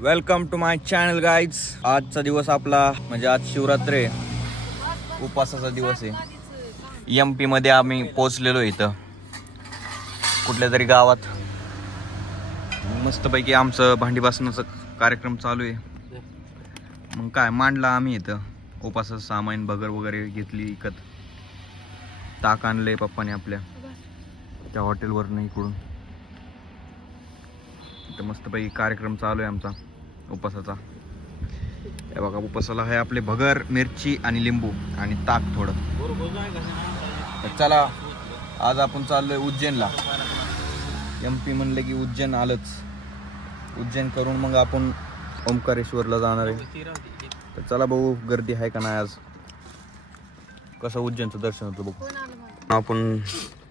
Welcome to my channel guys. आजचा दिवस आपला म्हणजे आज शिवरात्री आहे, उपासाचा दिवस आहे. MP मध्ये आम्ही पोहोचलेलो इथं कुठल्या तरी गावात. मस्तपैकी आमचं भांडी बासनाचा कार्यक्रम चालू आहे. मग काय मांडला आम्ही इथं उपासाचं सामान वगैरे घेतली विकत. ताक आणलंय पप्पाने आपल्या त्या हॉटेलवरनं इकडून. इथं मस्तपैकी कार्यक्रम चालू आहे आमचा उपासाचा. हे बघा उपासाला आहे आपले भगर, मिरची आणि लिंबू आणि ताक थोडं. तर चला आज आपण चाललोय उज्जैनला. MP म्हणलं की उज्जैन आलंच. उज्जैन करून मग आपण ओंकारेश्वरला जाणार आहे. तर चला बघू गर्दी आहे का नाही आज, कसं उज्जैनचं दर्शन होतं बघू. आपण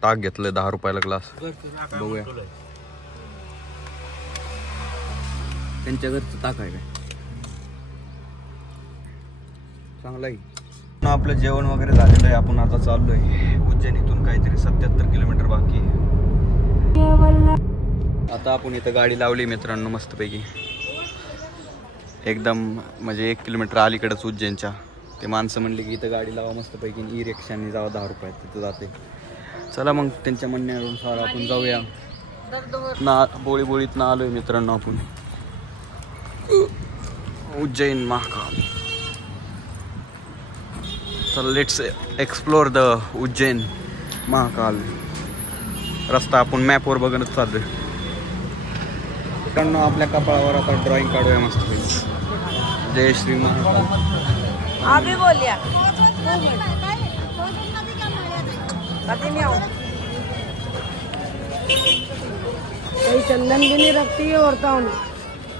ताक घेतलंय 10 रुपयाला ग्लास. बघूया त्यांच्या घरचं ताक आहे काय, चांगलं आहे. आपलं जेवण वगैरे झालेलं आहे. आपण आता चाललोय उज्जैन. इथून काहीतरी 77 किलोमीटर बाकी आहे. आता आपण इथं गाडी लावली मित्रांनो मस्तपैकी एकदम, म्हणजे 1 किलोमीटर अलीकडेच उज्जैनच्या. ते माणसं म्हणले की इथं गाडी लावा मस्तपैकी, ई-रिक्षाने जावा 10 रुपयात तिथं जाते. चला मग त्यांच्या म्हणण्यानुसार आपण जाऊया. बोळीत ना आलोय मित्रांनो आपण उज्जैन महाकाल. चला let's explore the Ujjain Mahakal. रस्ता आपण मॅपवर बघत चाललोय. मित्रांनो आपल्या कपाळावर आता ड्रॉइंग काढूया मस्त. जय श्री महाकाल. अभी बोलिया कोई चंदन भी नहीं रखती है औरतों में,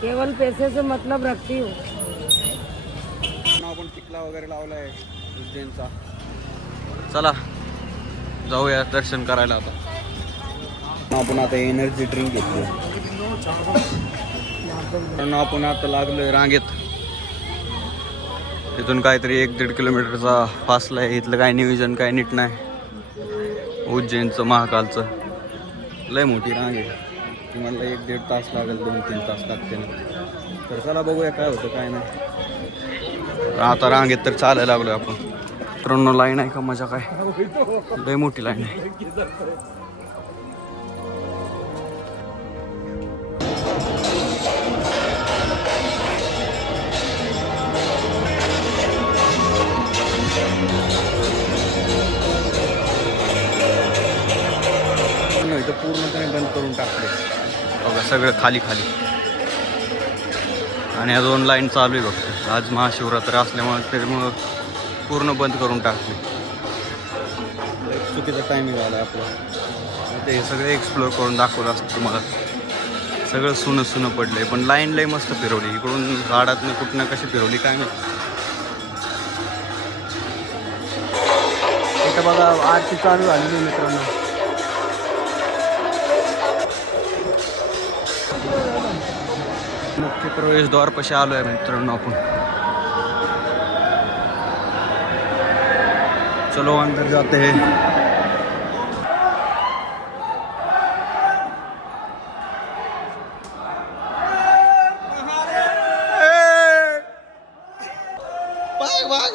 केवल पैसे से मतलब रखती हूँ. आपण टिकला वगैरे लावलाय उज्जैनचा. चला जाऊया दर्शन करायला. आता आपण आता एनर्जी ड्रिंक घेतली. आपण आता लागलोय रांगेत. इथून काहीतरी 1-1.5 किलोमीटरचा फासला आहे. इथलं काय नियोजन काय नीट नाही. उज्जैनचं महाकालचं लय मोठी रांग आहे. तुम्हाला 1-1.5 तास लागेल, 2-3 तास लागते ना. तर चला बघूया काय होतं काय नाही. आता रांगेत तर चालायला लागलोय आपण. मित्रांनो लाईन आहे का मजा काय, लय मोठी लाईन आहे. इथं पूर्णपणे बंद करून टाकले बघा, सगळं खाली खाली. आणि आज ऑनलाईन चालू आहे बघ. आज महाशिवरात्री असल्यामुळे त्यामुळं पूर्ण बंद करून टाकले. चुकीचा टायमिंग आला आपला. ते सगळे एक्सप्लोर करून दाखवलं असतं तुम्हाला. सगळं सुनं पडलंय, पण लाईन लय मस्त फिरवली. इकडून गाडातनं कुठनं कशी फिरवली काय नाही. इथं बघा आरती चालू झाली मित्रांनो. मुख्य प्रवेशद्वार पाशी आलो आहे मित्रांनो आपण. चलो अंदर जाते हैं. भाग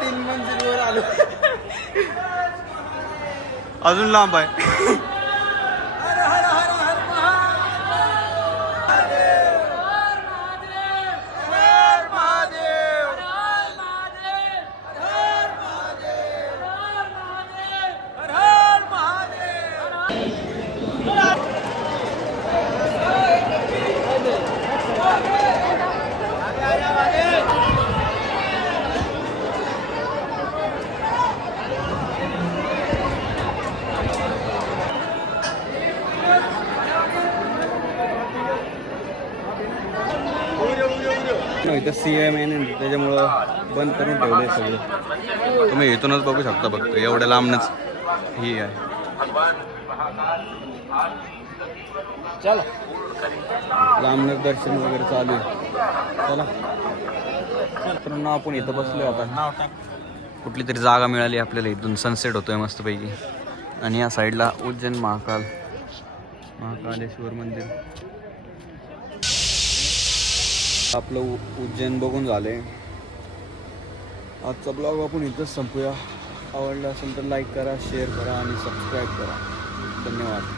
3 मंजिलवर आलो. अजून लांब आहे. इथं CM त्याच्यामुळं बंद करून ठेवलंय सगळं. तुम्ही इथूनच बघू शकता. फक्त एवढ्या लांबनच ही आहे. चला लांबनच दर्शन वगैरे चालू आहे. चला मित्रांनो आपण इथं बसलोय आता. कुठली तरी जागा मिळाली आपल्याला, इथून सनसेट होतोय मस्तपैकी. आणि या साईडला उज्जैन महाकालेश्वर मंदिर. आपलं उज्जैन बघून झाले. आजचा ब्लॉग आपण इथंच संपूया. आवडला असेल तर लाईक करा, शेअर करा आणि सबस्क्राईब करा. धन्यवाद.